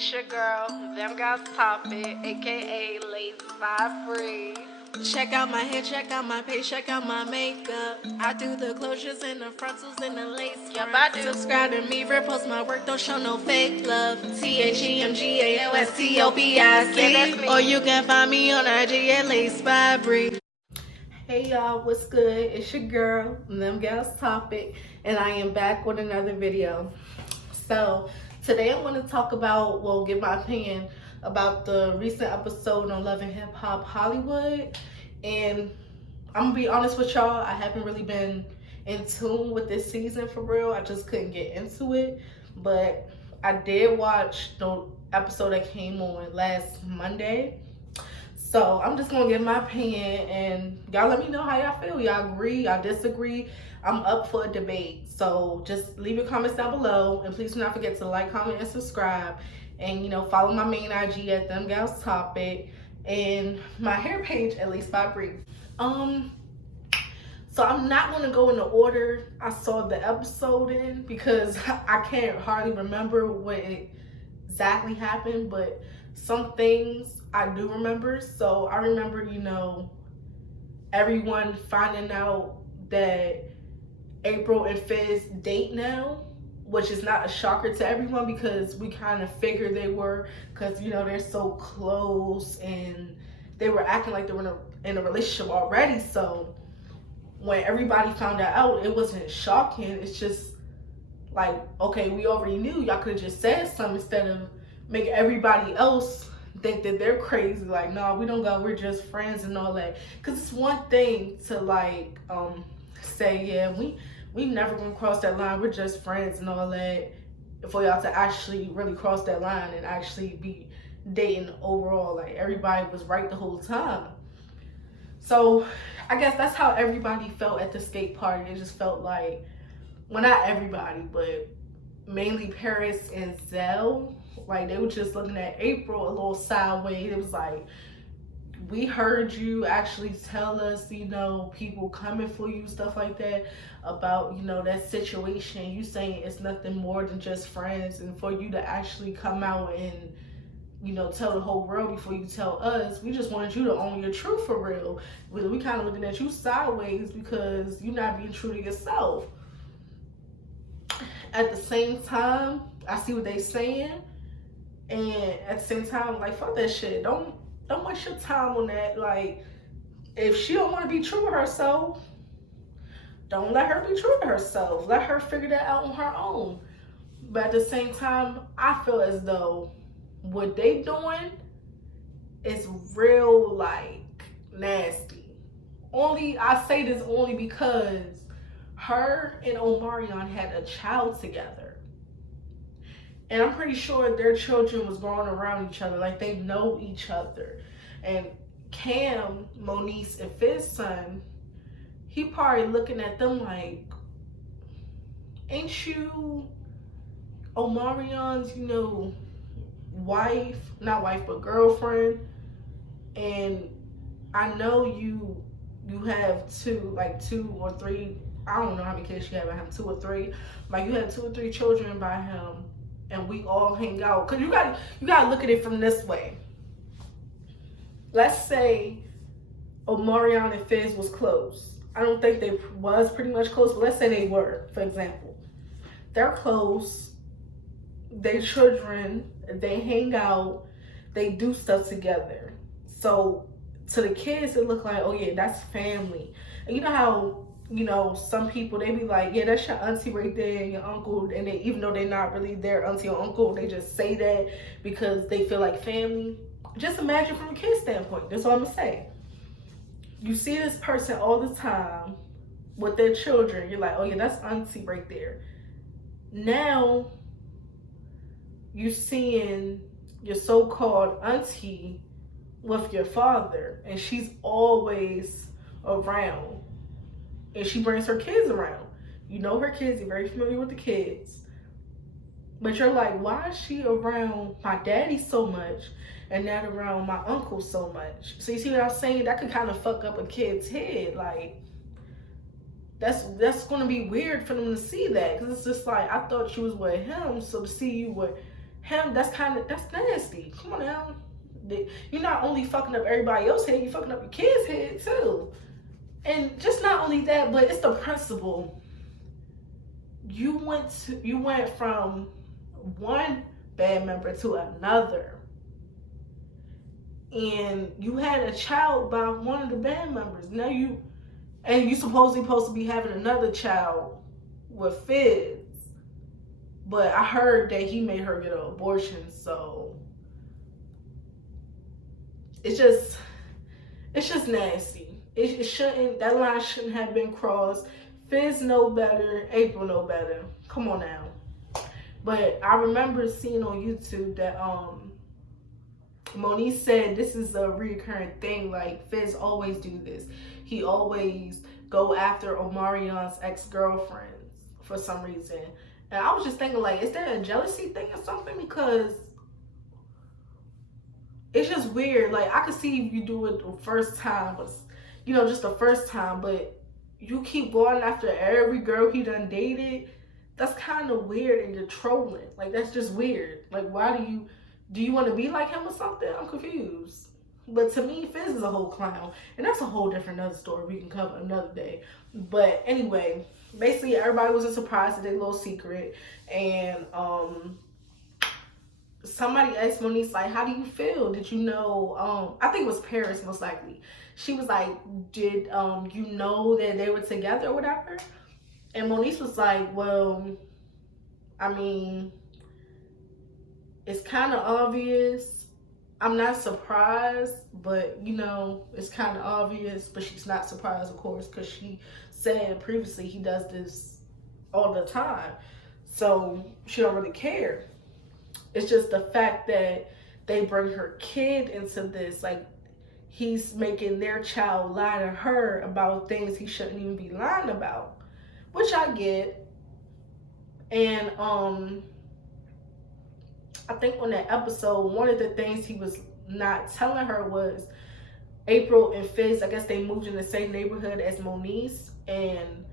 It's your girl, Them Guys Topic, aka Lazy Vibe Free. Check out my hair, check out my page, check out my makeup. I do the closures and the frontals and the lace. Yep, I do. Subscribe to me, repost my work, don't show no fake love. THEMGALSTOPIC. Yeah, that's me. Or you can find me on IG at Lazy Vibe Free. Hey y'all, what's good? It's your girl, Them Gals Topic, and I am back with another video. So today I'm going to talk about, give my opinion about the recent episode on Love and HipHop Hollywood. And I'm gonna be honest with y'all, I haven't really been in tune with this season for real. I just couldn't get into it, but I did watch the episode that came on last Monday. So I'm just gonna give my opinion, and y'all let me know how y'all feel. Y'all agree, y'all disagree. I'm up for a debate. So just leave your comments down below, and please do not forget to like, comment, and subscribe. And follow my main IG at Them Gals Topic, and my hair page at Lazy Vibe Free. So I'm not gonna go in the order I saw the episode in, because I can't hardly remember what exactly happened, but some things I do remember. So I remember, everyone finding out that April and Fizz date now, which is not a shocker to everyone, because we kind of figured they were, because they're so close and they were acting like they were in a relationship already. So when everybody found that out, it wasn't shocking. It's just like, okay, we already knew. Y'all could have just said something instead of making everybody else think that they're crazy. Like, no, we don't go, we're just friends and all that. Because it's one thing to say, yeah, we never gonna cross that line, we're just friends and all that, for y'all to actually really cross that line and actually be dating overall. Like, everybody was right the whole time. So I guess that's how everybody felt at the skate party. It just felt like, well, not everybody, but mainly Paris and Zell, like, they were just looking at April a little sideways. It was like, we heard you actually tell us, people coming for you, stuff like that, about, that situation. You saying it's nothing more than just friends, and for you to actually come out and, tell the whole world before you tell us, we just wanted you to own your truth for real. We kind of looking at you sideways because you're not being true to yourself. At the same time, I see what they saying, and at the same time, like, fuck that shit. Don't waste your time on that. Like, if she don't want to be true to herself, don't let her be true to herself. Let her figure that out on her own. But at the same time, I feel as though what they doing is real, nasty. I say this only because her and Omarion had a child together. And I'm pretty sure their children was growing around each other. Like, they know each other. And Cam, Moniece, and Fizz's son, he probably looking at them like, ain't you Omarion's, girlfriend? And I know you have two or three, I don't know how many kids you have by him, 2 or 3. Like, you had 2 or 3 children by him, and we all hang out. Because you gotta look at it from this way. Let's say Omarion and Fizz was close. I don't think they was pretty much close, but let's say they were, for example. They're close, they children, they hang out, they do stuff together. So to the kids, it look like, oh yeah, that's family. And you know how, some people, they be like, yeah, that's your auntie right there and your uncle, and they, even though they're not really their auntie or uncle, they just say that because they feel like family. Just imagine from a kid's standpoint. That's all I'm gonna say. You see this person all the time with their children. You're like, oh yeah, that's auntie right there. Now, you seeing your so-called auntie with your father, and she's always around. And she brings her kids around. You know her kids, you're very familiar with the kids. But you're like, why is she around my daddy so much and not around my uncle so much? So you see what I'm saying? That could kind of fuck up a kid's head. Like, that's going to be weird for them to see that. Because it's just like, I thought you was with him, so to see you with him, that's nasty. Come on now. You're not only fucking up everybody else's head, you're fucking up your kid's head too. And just not only that, but it's the principle. You went from one band member to another, and you had a child by one of the band members. Now you supposedly supposed to be having another child with Fizz, but I heard that he made her get an abortion. So it's just nasty. It shouldn't. That line shouldn't have been crossed. Fizz know better. April know better. Come on now. But I remember seeing on YouTube that Monique said this is a recurring thing. Like, Fizz always do this. He always go after Omarion's ex-girlfriends for some reason. And I was just thinking, like, is there a jealousy thing or something? Because it's just weird. Like, I could see if you do it the first time, but just the first time, but you keep going after every girl he done dated. That's kind of weird, and you're trolling. Like, that's just weird. Like, why do you want to be like him or something? I'm confused. But to me, Fizz is a whole clown, and that's a whole different other story we can cover another day. But anyway, basically everybody was surprised at their little secret, and somebody asked Monique, like, how do you feel? Did you know, I think it was Paris most likely. She was like, did you know that they were together or whatever? And Monique was like, well, I mean, it's kind of obvious. I'm not surprised, but, it's kind of obvious. But she's not surprised, of course, because she said previously he does this all the time. So she don't really care. It's just the fact that they bring her kid into this. Like, he's making their child lie to her about things he shouldn't even be lying about. Which I get. And I think on that episode, one of the things he was not telling her was April and Fizz, I guess they moved in the same neighborhood as Moniece, and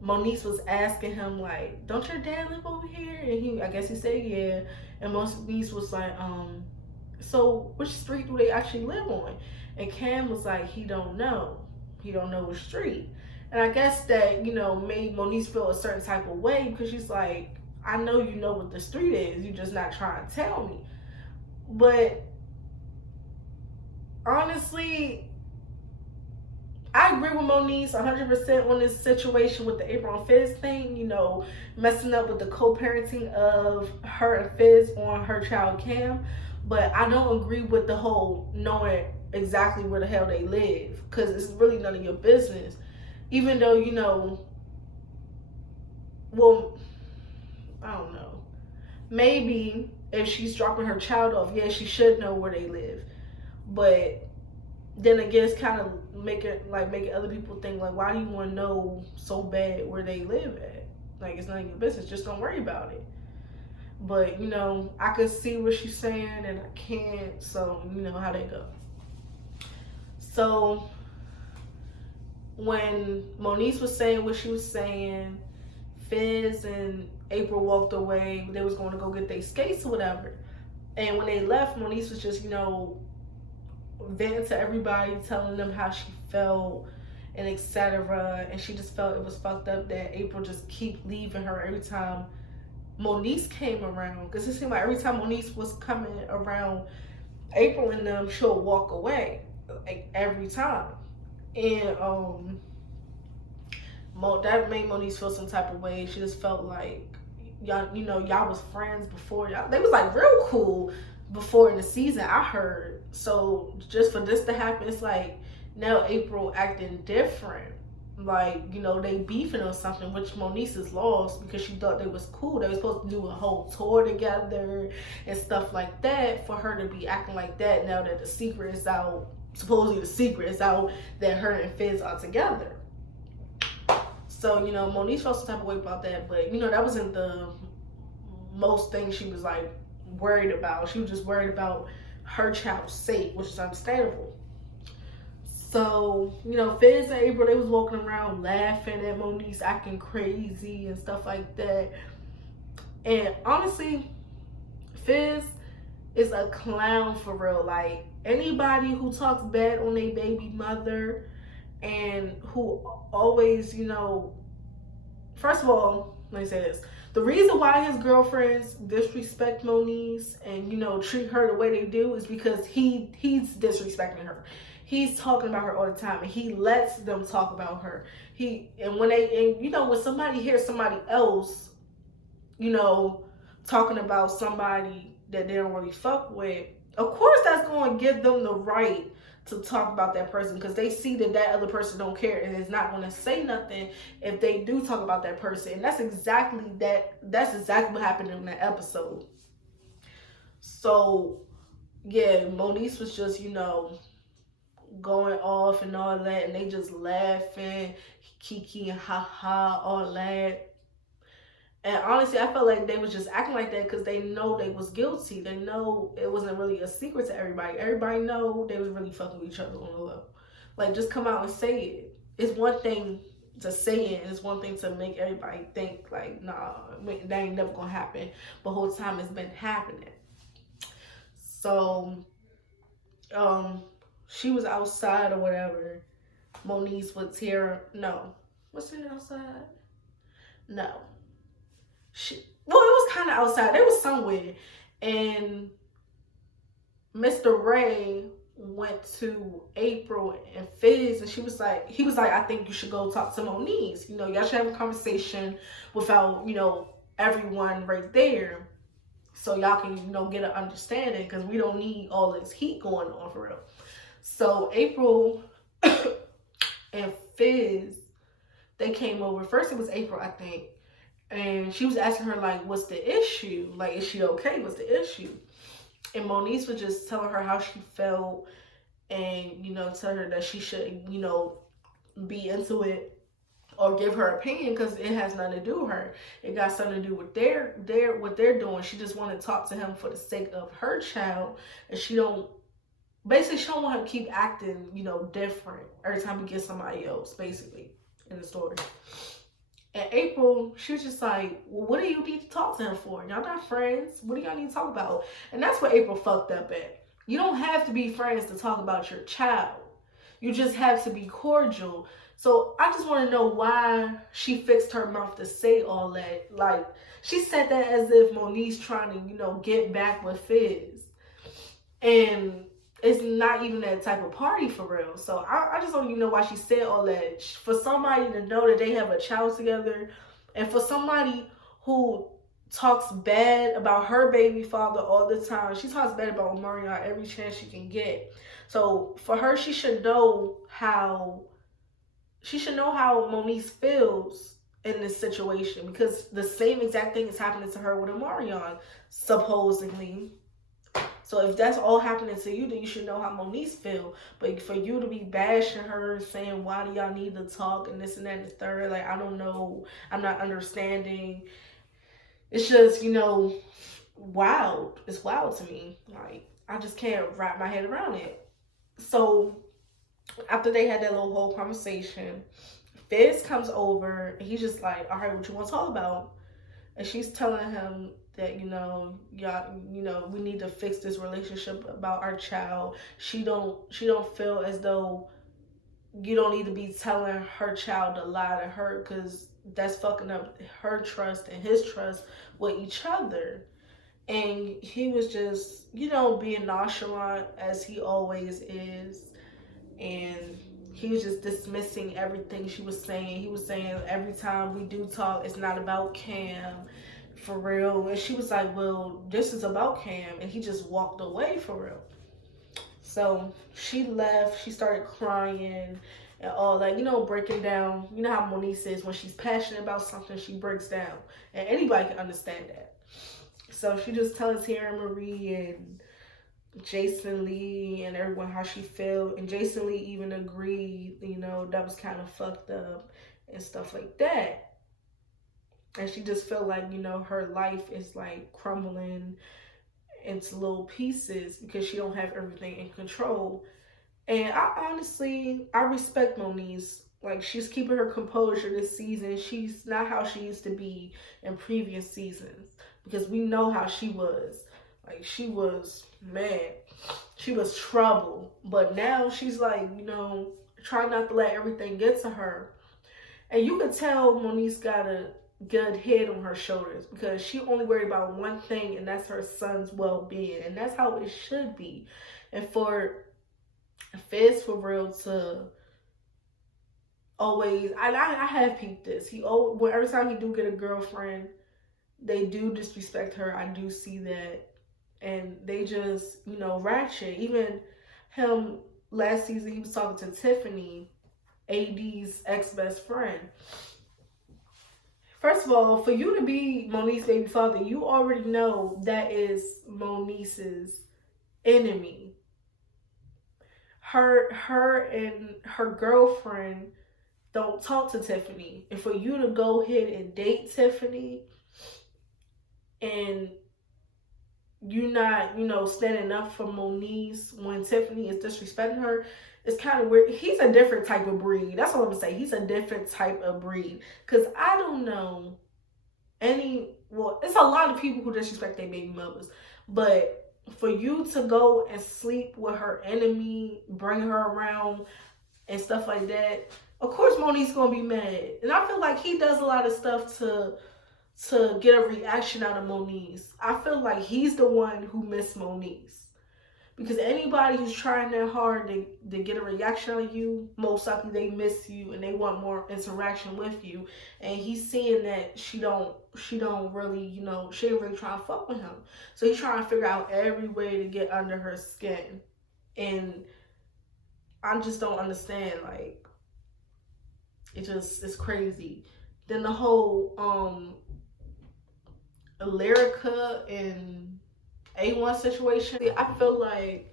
Moniece was asking him, like, don't your dad live over here? And I guess he said yeah. And Moniece was like, so which street do they actually live on? And Cam was like, he don't know. He don't know which street. And I guess that, made Moniece feel a certain type of way, because she's like, I know you know what the street is. You're just not trying to tell me. But honestly, I agree with Moniece 100% on this situation with the April and Fizz thing, messing up with the co-parenting of her and Fizz on her child Cam. But I don't agree with the whole knowing exactly where the hell they live, because it's really none of your business. Even though, well, I don't know. Maybe if she's dropping her child off, yeah, she should know where they live. But then again, it's kind of making other people think, like, why do you want to know so bad where they live at? Like, it's none of your business. Just don't worry about it. But, I could see what she's saying, and I can't. So, how they go. So when Moniece was saying what she was saying, Fizz and April walked away. They was going to go get their skates or whatever. And when they left, Moniece was just, venting to everybody, telling them how she felt and etc. And she just felt it was fucked up that April just keep leaving her every time Moniece came around. Because it seemed like every time Moniece was coming around April and them, she'll walk away. Like, every time. And that made Moniece feel some type of way. She just felt like y'all was friends before. They was like real cool before in the season, I heard. So just for this to happen, it's like now April acting different. Like, they beefing or something, which Moniece is lost because she thought they was cool. They were supposed to do a whole tour together and stuff like that. For her to be acting like that now that the secret is out, supposedly the secret is out that her and Fizz are together. So, Moniece felt some type of way about that, but, that wasn't the most thing she was, like, worried about. She was just worried about her child's sake, which is understandable. So, Fizz and April, they was walking around laughing at Moniece, acting crazy and stuff like that. And honestly, Fizz is a clown for real. Like anybody who talks bad on their baby mother and who always, first of all, let me say this. The reason why his girlfriends disrespect Moniece and treat her the way they do is because he's disrespecting her. He's talking about her all the time, and he lets them talk about her. When somebody hears somebody else, talking about somebody that they don't really fuck with, of course that's going to give them the right to talk about that person because they see that other person don't care and is not going to say nothing if they do talk about that person. And that's exactly what happened in that episode. So yeah, Moniece was just going off and all that, and they just laughing, kiki and ha ha, all that. And honestly, I felt like they was just acting like that because they know they was guilty. They know it wasn't really a secret to everybody. Everybody know they was really fucking with each other on the low. Like, just come out and say it. It's one thing to say it. It's one thing to make everybody think, like, nah, that ain't never gonna happen. But the whole time it's been happening. So, she was outside or whatever. Moniece was here. No. Was it outside? No. It was kind of outside. It was somewhere. And Mr. Ray went to April and Fizz, and he was like, I think you should go talk to Moniece. Y'all should have a conversation without, everyone right there. So y'all can, get an understanding because we don't need all this heat going on for real. So April and Fizz, they came over. First it was April, I think. And she was asking her, like, what's the issue? Like, is she okay? What's the issue? And Moniece was just telling her how she felt and, tell her that she should, be into it or give her opinion because it has nothing to do with her. It got something to do with what they're doing. She just want to talk to him for the sake of her child. And she don't want him to keep acting, different every time he gets somebody else, basically, in the story. And April, she was just like, well, what do you need to talk to him for? Y'all not friends. What do y'all need to talk about? And that's what April fucked up at. You don't have to be friends to talk about your child. You just have to be cordial. So I just want to know why she fixed her mouth to say all that. Like, she said that as if Moniece trying to, get back with Fizz. And it's not even that type of party for real. So I just don't even know why she said all that. For somebody to know that they have a child together, and for somebody who talks bad about her baby father all the time. She talks bad about Omarion every chance she can get. So for her, she should know how Moniece feels in this situation, because the same exact thing is happening to her with Omarion, supposedly. So if that's all happening to you, then you should know how Moniece feel. But for you to be bashing her, saying, why do y'all need to talk, and this and that and the third, like, I don't know, I'm not understanding. It's just, wild. It's wild to me. Like, I just can't wrap my head around it. So after they had that little whole conversation, Fizz comes over, and he's just like, all right, what you want to talk about? And she's telling him that, y'all, we need to fix this relationship about our child. She don't feel as though you don't need to be telling her child to lie to her, because that's fucking up her trust and his trust with each other. And he was just, being nonchalant as he always is. And he was just dismissing everything she was saying. He was saying, every time we do talk, it's not about Cam, for real. And she was like, well, this is about Cam. And he just walked away, for real. So she left. She started crying and all that, breaking down. You know how Moniece is. When she's passionate about something, she breaks down. And anybody can understand that. So she just tells Tierra Marie and Jason Lee and everyone how she felt. And Jason Lee even agreed, that was kind of fucked up and stuff like that. And she just felt like, her life is like crumbling into little pieces because she don't have everything in control. And I respect Moniece. Like, she's keeping her composure this season. She's not how she used to be in previous seasons, because we know how she was. Like she was mad. She was trouble. But now she's like, trying not to let everything get to her. And you could tell Monique's got a good head on her shoulders because she only worried about one thing, and that's her son's well being. And that's how it should be. And for Fizz for real to always, I have peeped this. He always, every time he do get a girlfriend, they do disrespect her. I do see that, and they just ratchet. Even him last season, he was talking to Tiffany, AD's ex best friend. First of all, for you to be Monique's baby father, you already know that is Monique's enemy. Her and her girlfriend don't talk to Tiffany, and for you to go ahead and date Tiffany, and you not, standing up for Monique when Tiffany is disrespecting her, it's kind of weird. He's a different type of breed. That's all I'm gonna say. He's a different type of breed. Cause I don't know it's a lot of people who disrespect their baby mothers. But for you to go and sleep with her enemy, bring her around and stuff like that, of course Monique's gonna be mad. And I feel like he does a lot of stuff to get a reaction out of Monique. I feel like he's the one who missed Monique. Because anybody who's trying that hard to get a reaction out of you, most likely they miss you and they want more interaction with you. And he's seeing that she don't really, she ain't really trying to fuck with him. So he's trying to figure out every way to get under her skin. And I just don't understand, like, it's crazy. Then the whole Lyrica and A1 situation. I feel like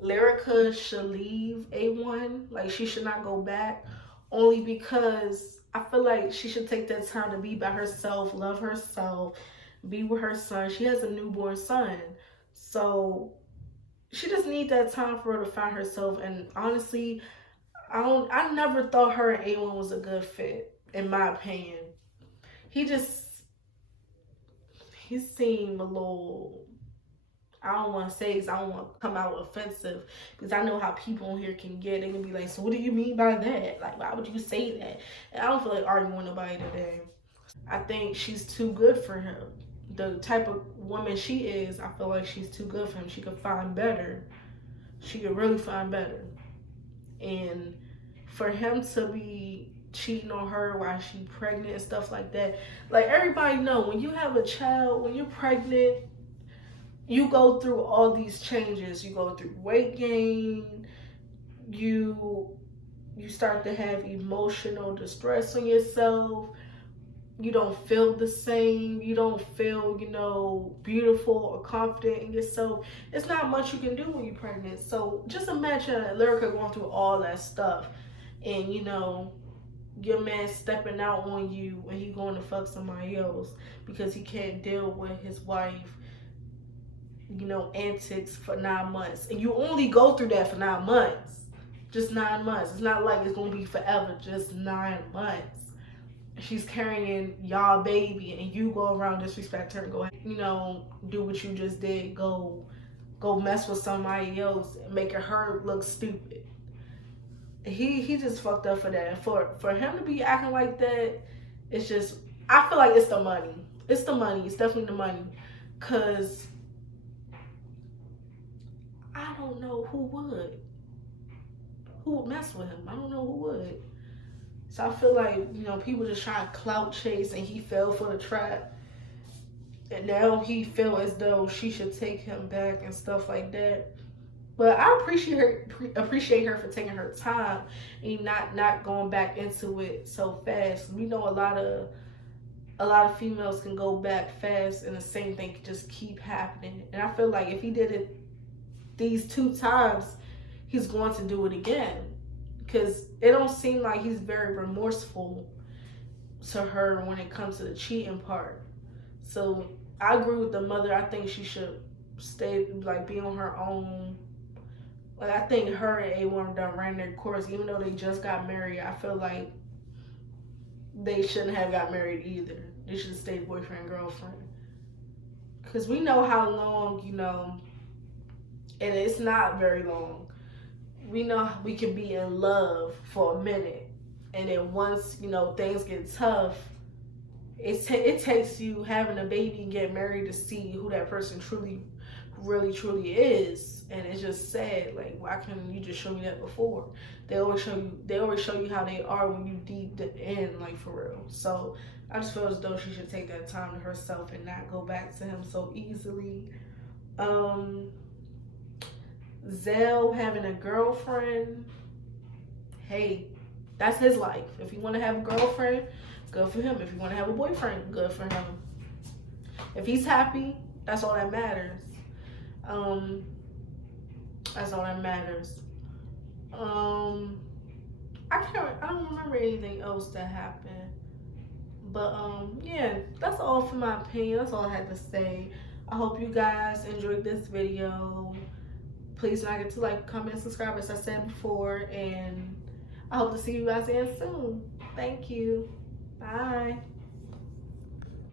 Lyrica should leave A1. Like, she should not go back. Only because I feel like she should take that time to be by herself, love herself, be with her son. She has a newborn son. So she just needs that time for her to find herself. And honestly, I never thought her and A1 was a good fit, in my opinion. He seemed a little, I don't want to say because I don't want to come out offensive, because I know how people on here can get. They can be like, so what do you mean by that? Like, why would you say that? And I don't feel like arguing with nobody today. I think she's too good for him. The type of woman she is, I feel like she's too good for him. She could find better. She could really find better. And for him to be cheating on her while she's pregnant and stuff like that, like, everybody know when you have a child, when you're pregnant, you go through all these changes. You go through weight gain. You start to have emotional distress on yourself. You don't feel the same. You don't feel, beautiful or confident in yourself. It's not much you can do when you're pregnant. So just imagine Lyrica going through all that stuff, and your man stepping out on you when he going to fuck somebody else because he can't deal with his wife, antics for 9 months. And you only go through that for 9 months. Just 9 months. It's not like it's going to be forever. Just 9 months. She's carrying y'all baby, and you go around disrespect her and go, do what you just did. Go mess with somebody else and making her look stupid. He just fucked up for that. For him to be acting like that, it's just, I feel like it's the money. It's the money. It's definitely the money. Because I don't know who would mess with him. I don't know who would. So I feel like, people just trying to clout chase, and he fell for the trap. And now he feel as though she should take him back and stuff like that. But I appreciate her for taking her time and not going back into it so fast. We know a lot of females can go back fast, and the same thing can just keep happening. And I feel like if he did it these 2 times, he's going to do it again. Because it don't seem like he's very remorseful to her when it comes to the cheating part. So I agree with the mother. I think she should stay, like, be on her own. Like, I think her and A1 done ran their course. Even though they just got married, I feel like they shouldn't have got married either. They should have stayed boyfriend, girlfriend. because we know how long, you know, and it's not very long. We know we can be in love for a minute, and then once, you know, things get tough, it takes you having a baby and getting married to see who that person truly, really, truly is. And it's just sad. Like, why couldn't you just show me that before? They always show you. They always show you how they are when you deep in, like, for real. So I just feel as though she should take that time to herself and not go back to him so easily. Zell having a girlfriend, hey, that's his life. If you want to have a girlfriend, good for him. If you want to have a boyfriend, good for him. If he's happy, that's all that matters. That's all that matters. I don't remember anything else that happened. But yeah, that's all for my opinion. That's all I had to say. I hope you guys enjoyed this video. Please don't forget to like, comment, subscribe, as I said before. And I hope to see you guys again soon. Thank you. Bye.